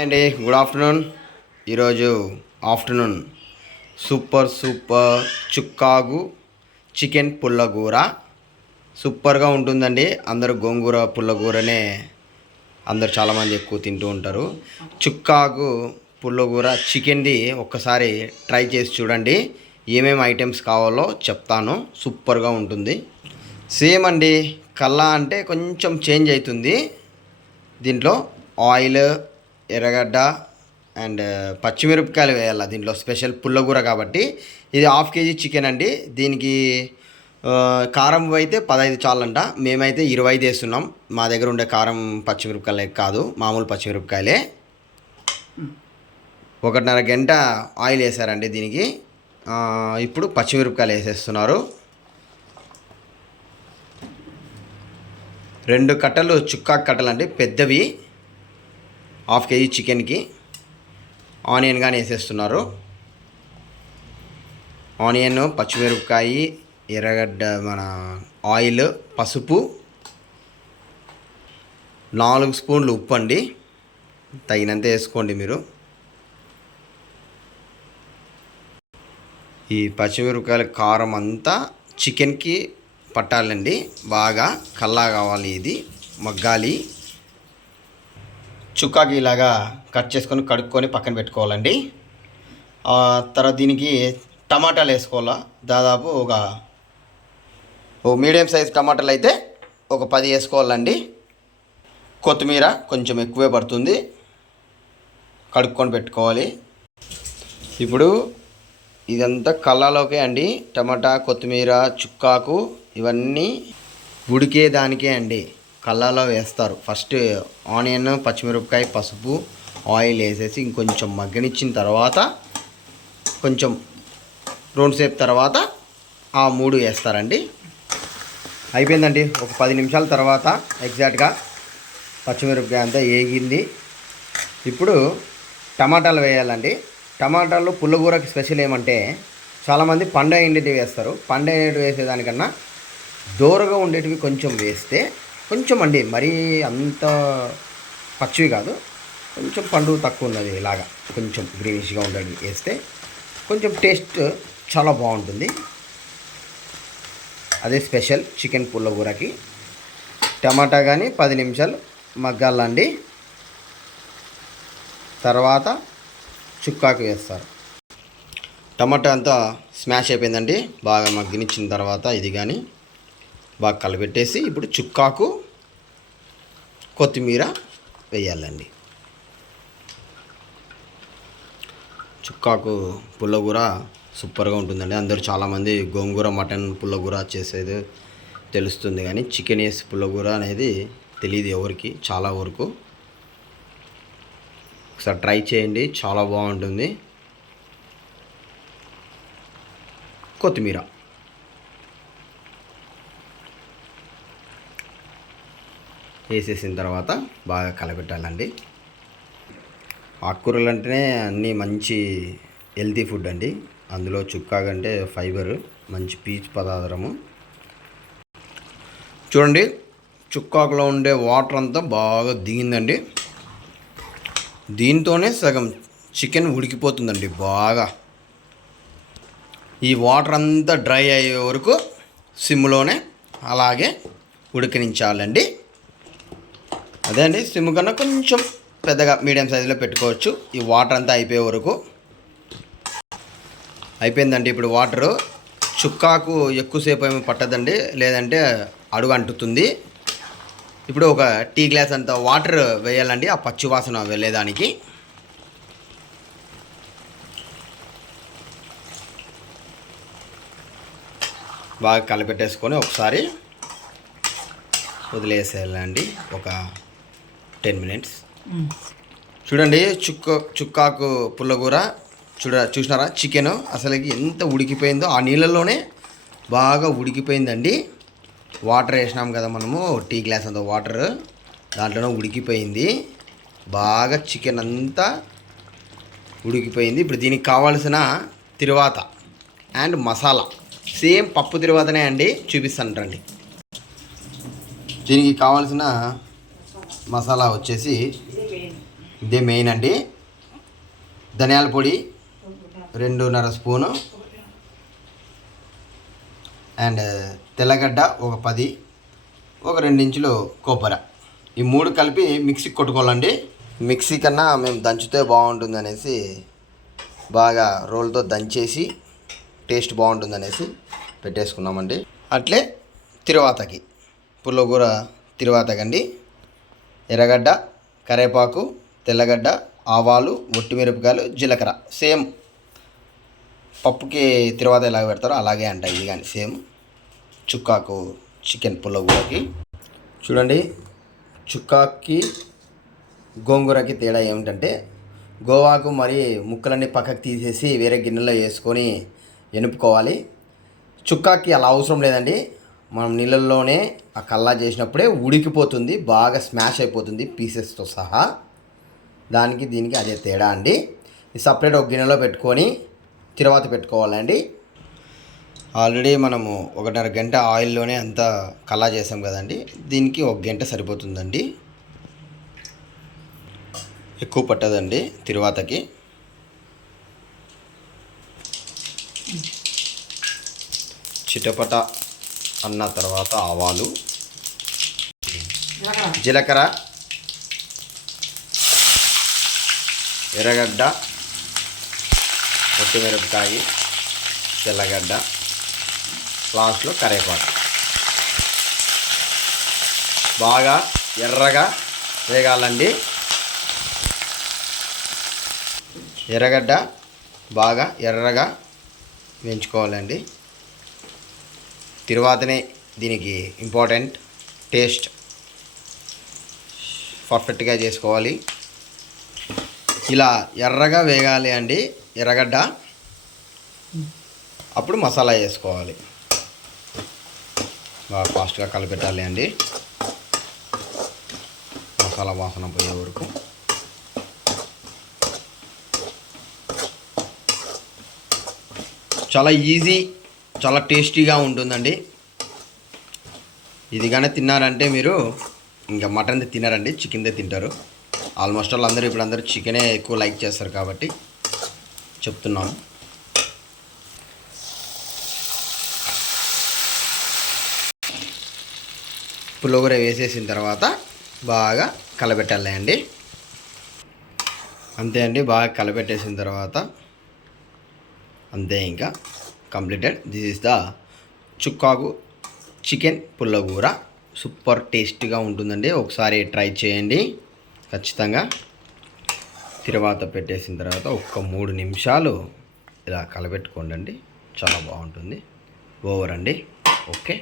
అండి good afternoon. ఈరోజు afternoon super చుక్కాకు chicken పుల్లగూర సూపర్గా ఉంటుందండి. అందరూ గోంగూర పుల్లగూరనే అందరు చాలామంది ఎక్కువ తింటూ ఉంటారు. చుక్కాకు పుల్లగూర చికెన్ది ఒక్కసారి ట్రై చేసి చూడండి. ఏమేమి ఐటమ్స్ కావాలో చెప్తాను. సూపర్గా ఉంటుంది. సేమ్ అండి, కల్లా అంటే కొంచెం చేంజ్ అవుతుంది. దీంట్లో ఆయిల్, ఎర్రగడ్డ అండ్ పచ్చిమిరపకాయలు వేయాలి. దీంట్లో స్పెషల్ పుల్లగూర కాబట్టి. ఇది 1/2 kg చికెన్ అండి. దీనికి కారం అయితే 15 చాలంట. మేమైతే 25 వేస్తున్నాం. మా దగ్గర ఉండే కారం పచ్చిమిరపకాయలే కాదు, మామూలు పచ్చిమిరపకాయలే. 1.5 గంట ఆయిల్ వేసారండి దీనికి. ఇప్పుడు పచ్చిమిరపకాయలు వేసేస్తున్నారు. 2 కట్టలు చుక్కాకు కట్టలు అండి, పెద్దవి. 1/2 kg చికెన్కి ఆనియన్ కానీ వేసేస్తున్నారు. ఆనియన్, పచ్చిమిరపకాయ, ఎర్రగడ్డ, మన ఆయిల్, పసుపు, 4 స్పూన్లు ఉప్పు అండి. తగినంత వేసుకోండి మీరు. ఈ పచ్చిమిరపకాయల కారం అంతా చికెన్కి పట్టాలండి. బాగా కల్లా కావాలి, ఇది మగ్గాలి. చుక్కాకి ఇలాగా కట్ చేసుకొని కడుక్కొని పక్కన పెట్టుకోవాలండి. తర్వాత దీనికి టమాటాలు వేసుకోవాలా. దాదాపు ఒక మీడియం సైజ్ టమాటాలు అయితే ఒక 10 వేసుకోవాలండి. కొత్తిమీర కొంచెం ఎక్కువే పడుతుంది, కడుక్కొని పెట్టుకోవాలి. ఇప్పుడు ఇదంతా కల్లాలోకే అండి. టమాటా, కొత్తిమీర, చుక్కాకు ఇవన్నీ ఉడికేదానికే అండి కల్లాలో వేస్తారు. ఫస్ట్ ఆనియన్, పచ్చిమిరపకాయ, పసుపు, ఆయిల్ వేసేసి ఇంకొంచెం మగ్గనిచ్చిన తర్వాత కొంచెం సేపు తర్వాత ఆ 3 వేస్తారండి. అయిపోయిందండి. ఒక 10 నిమిషాల తర్వాత ఎగ్జాక్ట్గా పచ్చిమిరపకాయ అంతా వేగింది. ఇప్పుడు టమాటాలు వేయాలండి. టమాటాలు పుల్లగూరకి స్పెషల్ ఏమంటే చాలామంది పండేటివి వేస్తారు. పండేటివి వేసేదానికన్నా దూరగా ఉండేటివి కొంచెం వేస్తే, కొంచెం అండి, మరీ అంత పచ్చివి కాదు, కొంచెం పండు తక్కువ ఉన్నది ఇలాగా కొంచెం గ్రీనిష్గా ఉండేది వేస్తే కొంచెం టేస్ట్ చాలా బాగుంటుంది. అదే స్పెషల్ చికెన్ పుల్లగూరకి. టమాటా కానీ 10 నిమిషాలు మగ్గాలండి. తర్వాత చుక్కాకు వేస్తారు. టమాటా అంతా స్మాష్ అయిపోయిందండి. బాగా మగ్గనిచ్చిన తర్వాత ఇది కానీ బాగా కలబెట్టేసి ఇప్పుడు చుక్కాకు, కొత్తిమీర వేయాలండి. చుక్కాకు పుల్లగూర సూపర్గా ఉంటుందండి. అందరూ చాలామంది గోంగూర మటన్ పుల్లగూర చేసేది తెలుస్తుంది, కానీ చికెన్ వేసి పుల్లగూర అనేది తెలియదు ఎవరికి, చాలా వరకు. ఒకసారి ట్రై చేయండి, చాలా బాగుంటుంది. కొత్తిమీర వేసేసిన తర్వాత బాగా కలపెట్టాలండి. ఆకుకూరలు అంటేనే అన్నీ మంచి హెల్తీ ఫుడ్ అండి. అందులో చుక్కాకంటే ఫైబర్, మంచి పీచు పదార్థము. చూడండి, చుక్కాకులో ఉండే వాటర్ అంతా బాగా దిగిందండి. దీంతోనే సగం చికెన్ ఉడికిపోతుందండి బాగా. ఈ వాటర్ అంతా డ్రై అయ్యే వరకు సిమ్లోనే అలాగే ఉడికించాలండి. అదే అండి, సిమ్ కన్నా కొంచెం పెద్దగా మీడియం సైజులో పెట్టుకోవచ్చు. ఈ వాటర్ అంతా అయిపోయే వరకు. అయిపోయిందండి. ఇప్పుడు వాటరు చుక్కాకు ఎక్కువసేపు ఏమి పట్టదండి, లేదంటే అడుగు అంటుతుంది. ఇప్పుడు ఒక టీ గ్లాస్ అంత వాటర్ వేయాలండి, ఆ పచ్చి వాసన వెళ్ళేదానికి. బాగా కలిపెట్టేసుకొని ఒకసారి వదిలేసేయాలండి ఒక 10 మినిట్స్. చూడండి, చుక్కాకు పుల్లగూర చూసినారా? చికెన్ అసలుకి ఎంత ఉడికిపోయిందో, ఆ నీళ్ళలోనే బాగా ఉడికిపోయిందండి. వాటర్ వేసినాం కదా మనము, టీ గ్లాస్ అంత వాటర్, దాంట్లోనే ఉడికిపోయింది బాగా. చికెన్ అంతా ఉడికిపోయింది. ఇప్పుడు దీనికి కావాల్సిన తిరువాత అండ్ మసాలా సేమ్ పప్పు తిరువాతనే అండి, చూపిస్తాను రండి. దీనికి కావాల్సిన మసాలా వచ్చేసి ఇదే మెయిన్ అండి. ధనియాల పొడి 2.5 స్పూను అండ్ తెల్లగడ్డ ఒక 10, ఒక 2 ఇంచులు కొబ్బరి, ఈ 3 కలిపి మిక్సీకి కొట్టుకోవాలండి. మిక్సీ కన్నా మేము దంచితే బాగుంటుంది అనేసి బాగా రోల్తో దంచేసి టేస్ట్ బాగుంటుంది అనేసి పెట్టేసుకున్నామండి. అట్లే తిరువాతకి పుల్లగూర తిరువాతకండి ఎర్రగడ్డ, కరివేపాకు, తెల్లగడ్డ, ఆవాలు, ఒట్టిమిరపకాయలు, జీలకర్ర సేమ్ పప్పుకి తిరువాత ఎలాగ పెడతారో అలాగే అంట ఇది కానీ సేమ్ చుక్కాకు చికెన్ పుల్లగూరకి. చూడండి, చుక్కాకి గోంగూరకి తేడా ఏమిటంటే గోవాకు మరి ముక్కలన్నీ పక్కకు తీసేసి వేరే గిన్నెలో వేసుకొని ఎనుపుకోవాలి. చుక్కాకి అలా అవసరం లేదండి. మనం నీళ్ళల్లోనే ఆ కల్లా చేసినప్పుడే ఉడికిపోతుంది, బాగా స్మాష్ అయిపోతుంది పీసెస్తో సహా. దానికి దీనికి అదే తేడా అండి. సపరేట్ ఒక గిన్నెలో పెట్టుకొని తిరువాత పెట్టుకోవాలండి. ఆల్రెడీ మనము 1.5 గంట ఆయిల్లోనే అంతా కల్లా చేసాం కదండి. దీనికి 1 గంట సరిపోతుందండి, ఎక్కువ పట్టదండి తిరువాతకి. చిటపట అన్న తర్వాత ఆవాలు, జీలకర్ర, ఎర్రగడ్డ, ఒట్టిమిరపకాయ, తెల్లగడ్డ, లాస్ట్లో కరివేపాకు బాగా ఎర్రగా వేగాలండి. ఎర్రగడ్డ బాగా ఎర్రగా వేయించుకోవాలండి. తర్వాతనే దీనికి ఇంపార్టెంట్ టేస్ట్ పర్ఫెక్ట్గా చేసుకోవాలి. ఇలా ఎర్రగా వేగాలి అండి ఎర్రగడ్డ, అప్పుడు మసాలా వేసుకోవాలి. బాగా ఫాస్ట్గా కలిపెట్టాలి అండి మసాలా వాసన పోయే వరకు. చాలా ఈజీ, చాలా టేస్టీగా ఉంటుందండి. ఇది కానీ తిన్నారంటే మీరు ఇంకా మటన్ది తినారండి, చికెన్దే తింటారు. ఆల్మోస్ట్ ఆల్ ఇప్పుడు అందరూ చికెనే ఎక్కువ లైక్ చేస్తారు కాబట్టి చెప్తున్నాను. పులిహోర వేసేసిన తర్వాత బాగా కలబెట్టాలి అండి. అంతే అండి, బాగా కలబెట్టేసిన తర్వాత అంతే, ఇంకా కంప్లీటెడ్. దిస్ ఈస్ ద చుక్కాకు చికెన్ పుల్లగూర. సూపర్ టేస్టీగా ఉంటుందండి, ఒకసారి ట్రై చేయండి ఖచ్చితంగా. తిరువాత పెట్టేసిన తర్వాత ఒక్క 3 నిమిషాలు ఇలా కలబెట్టుకోండి, చాలా బాగుంటుంది. ఓవర్ అండి. ఓకే.